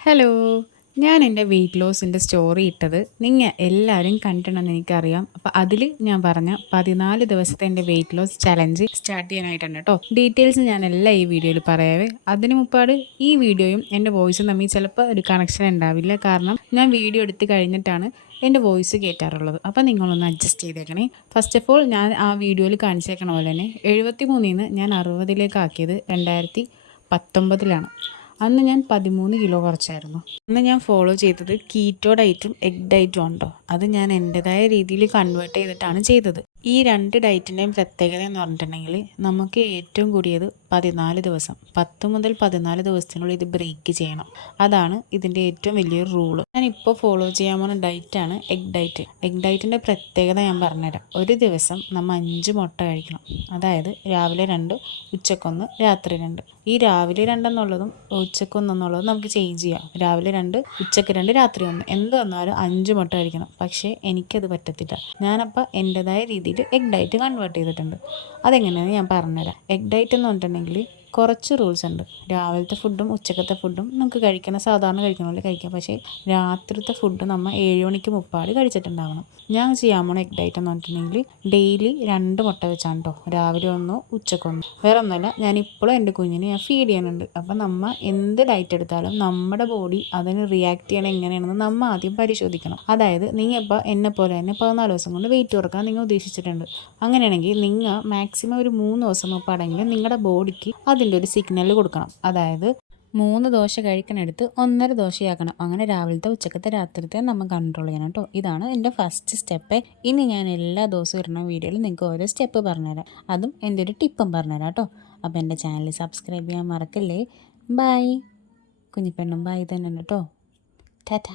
Hello. ഞാൻ എൻ്റെ wait ലോസിൻ്റെ story ഇട്ടത് നിങ്ങൾ എല്ലാവരും കണ്ടിട്ടുണ്ടെന്ന് എനിക്കറിയാം. അപ്പോൾ അതിൽ ഞാൻ പറഞ്ഞ 14 ദിവസത്തെ എൻ്റെ വെയിറ്റ് ലോസ് ചലഞ്ച് സ്റ്റാർട്ട് ചെയ്യാനായിട്ടാണ് കേട്ടോ. ഡീറ്റെയിൽസ് ഞാൻ എല്ലാം ഈ വീഡിയോയിൽ പറയാവേ. അതിന് മുമ്പാട് ഈ വീഡിയോയും എൻ്റെ വോയിസും തമ്മിൽ ചിലപ്പോൾ ഒരു കണക്ഷൻ ഉണ്ടാവില്ല. കാരണം ഞാൻ വീഡിയോ എടുത്ത് കഴിഞ്ഞിട്ടാണ് എൻ്റെ വോയിസ് കേൾക്കാറുള്ളത്. അപ്പോൾ നിങ്ങളൊന്ന് അഡ്ജസ്റ്റ് ചെയ്തേക്കണേ. ഫസ്റ്റ് ഓഫ് ഓൾ ഞാൻ ആ വീഡിയോയിൽ കാണിച്ചേക്കണ പോലെ തന്നെ 73 ഞാൻ 60 ആക്കിയത് 2019 അന്ന് ഞാൻ 13 കിലോ കുറച്ചായിരുന്നു. അന്ന് ഞാൻ ഫോളോ ചെയ്തത് കീറ്റോ ഡയറ്റും എഗ് ഡയറ്റും ഉണ്ടോ. അത് ഞാൻ എൻ്റെതായ രീതിയിൽ കൺവേർട്ട് ചെയ്തിട്ടാണ് ചെയ്തത്. ഈ രണ്ട് ഡയറ്റിൻ്റെയും പ്രത്യേകത എന്ന് പറഞ്ഞിട്ടുണ്ടെങ്കിൽ നമുക്ക് ഏറ്റവും കൂടിയത് 14 ദിവസം, 10 മുതൽ 14 ദിവസത്തിനുള്ളിൽ ഇത് ബ്രേക്ക് ചെയ്യണം. അതാണ് ഇതിൻ്റെ ഏറ്റവും വലിയൊരു റൂള്. ഞാൻ ഇപ്പോൾ ഫോളോ ചെയ്യാൻ പോകുന്ന ഡയറ്റാണ് എഗ് ഡയറ്റ്. എഗ് ഡയറ്റിൻ്റെ പ്രത്യേകത ഞാൻ പറഞ്ഞുതരാം. ഒരു ദിവസം നമ്മൾ 5 മുട്ട കഴിക്കണം. അതായത് രാവിലെ 2, ഉച്ചക്കൊന്ന്, രാത്രി 2. ഈ രാവിലെ 2 എന്നുള്ളതും ഉച്ചക്കൊന്നെന്നുള്ളതും നമുക്ക് ചേഞ്ച് ചെയ്യാം. രാവിലെ 2, ഉച്ചക്ക് 2, രാത്രി 1, എന്ത് വന്നാലും 5 മുട്ട കഴിക്കണം. പക്ഷേ എനിക്കത് പറ്റത്തില്ല. ഞാനപ്പോൾ എൻ്റെതായ രീതിയിൽ എഗ് ഡയറ്റ് കൺവേർട്ട് ചെയ്തിട്ടുണ്ട്. അതെങ്ങനെയാണെന്ന് ഞാൻ പറഞ്ഞുതരാം. എഗ് ഡയറ്റ് എന്ന് പറഞ്ഞിട്ടുണ്ടെങ്കിൽ കുറച്ച് റൂൾസ് ഉണ്ട്. രാവിലത്തെ ഫുഡും ഉച്ചക്കത്തെ ഫുഡും നമുക്ക് സാധാരണ കഴിക്കുന്ന പോലെ കഴിക്കാം. പക്ഷേ രാത്രിത്തെ ഫുഡ് നമ്മൾ 7 മണിക്ക് മുപ്പാട് കഴിച്ചിട്ടുണ്ടാവണം. ഞാൻ ചെയ്യാൻ പോണ എഗ് ഡയറ്റ് എന്ന് പറഞ്ഞിട്ടുണ്ടെങ്കിൽ ഡെയിലി 2 മുട്ട വെച്ചാണ് കേട്ടോ. രാവിലെ 1, ഉച്ചക്കൊന്ന്. വേറെ ഒന്നുമല്ല, ഞാനിപ്പോഴും എൻ്റെ കുഞ്ഞിന് ഞാൻ ഫീഡ് ചെയ്യാനുണ്ട്. അപ്പം നമ്മൾ എന്ത് ഡയറ്റ് എടുത്താലും നമ്മുടെ ബോഡി അതിന് റിയാക്ട് ചെയ്യണം എങ്ങനെയാണെന്ന് നമ്മൾ ആദ്യം പരിശോധിക്കണം. അതായത് നിങ്ങൾ ഇപ്പോൾ എന്നെ പോലെ തന്നെ 14 ദിവസം കൊണ്ട് വെയിറ്റ് കുറക്കാൻ നിങ്ങൾ ഉദ്ദേശിച്ചിട്ടുണ്ട്. അങ്ങനെയാണെങ്കിൽ നിങ്ങൾ മാക്സിമം ഒരു 3 ദിവസം മുപ്പാടെങ്കിലും നിങ്ങളുടെ ബോഡിക്ക് അതിൻ്റെ ഒരു സിഗ്നൽ കൊടുക്കണം. അതായത് 3 ദോശ കഴിക്കണടുത്ത് 1.5 ദോശയാക്കണം. അങ്ങനെ രാവിലത്തെ, ഉച്ചക്കത്തെ, രാത്രിത്തെ നമ്മൾ കൺട്രോൾ ചെയ്യണം കേട്ടോ. ഇതാണ് എൻ്റെ ഫസ്റ്റ് സ്റ്റെപ്പ്. ഇനി ഞാൻ എല്ലാ ദിവസവും ഇടുന്ന വീഡിയോയിൽ നിങ്ങൾക്ക് ഓരോ സ്റ്റെപ്പ് പറഞ്ഞുതരാം. അതും എൻ്റെ ഒരു ടിപ്പും പറഞ്ഞുതരാം കേട്ടോ. അപ്പോൾ എൻ്റെ ചാനൽ സബ്സ്ക്രൈബ് ചെയ്യാൻ മറക്കല്ലേ. ബൈ. കുഞ്ഞിപ്പെണ്ണും ബൈ തന്നെ കേട്ടോ. ടാറ്റ.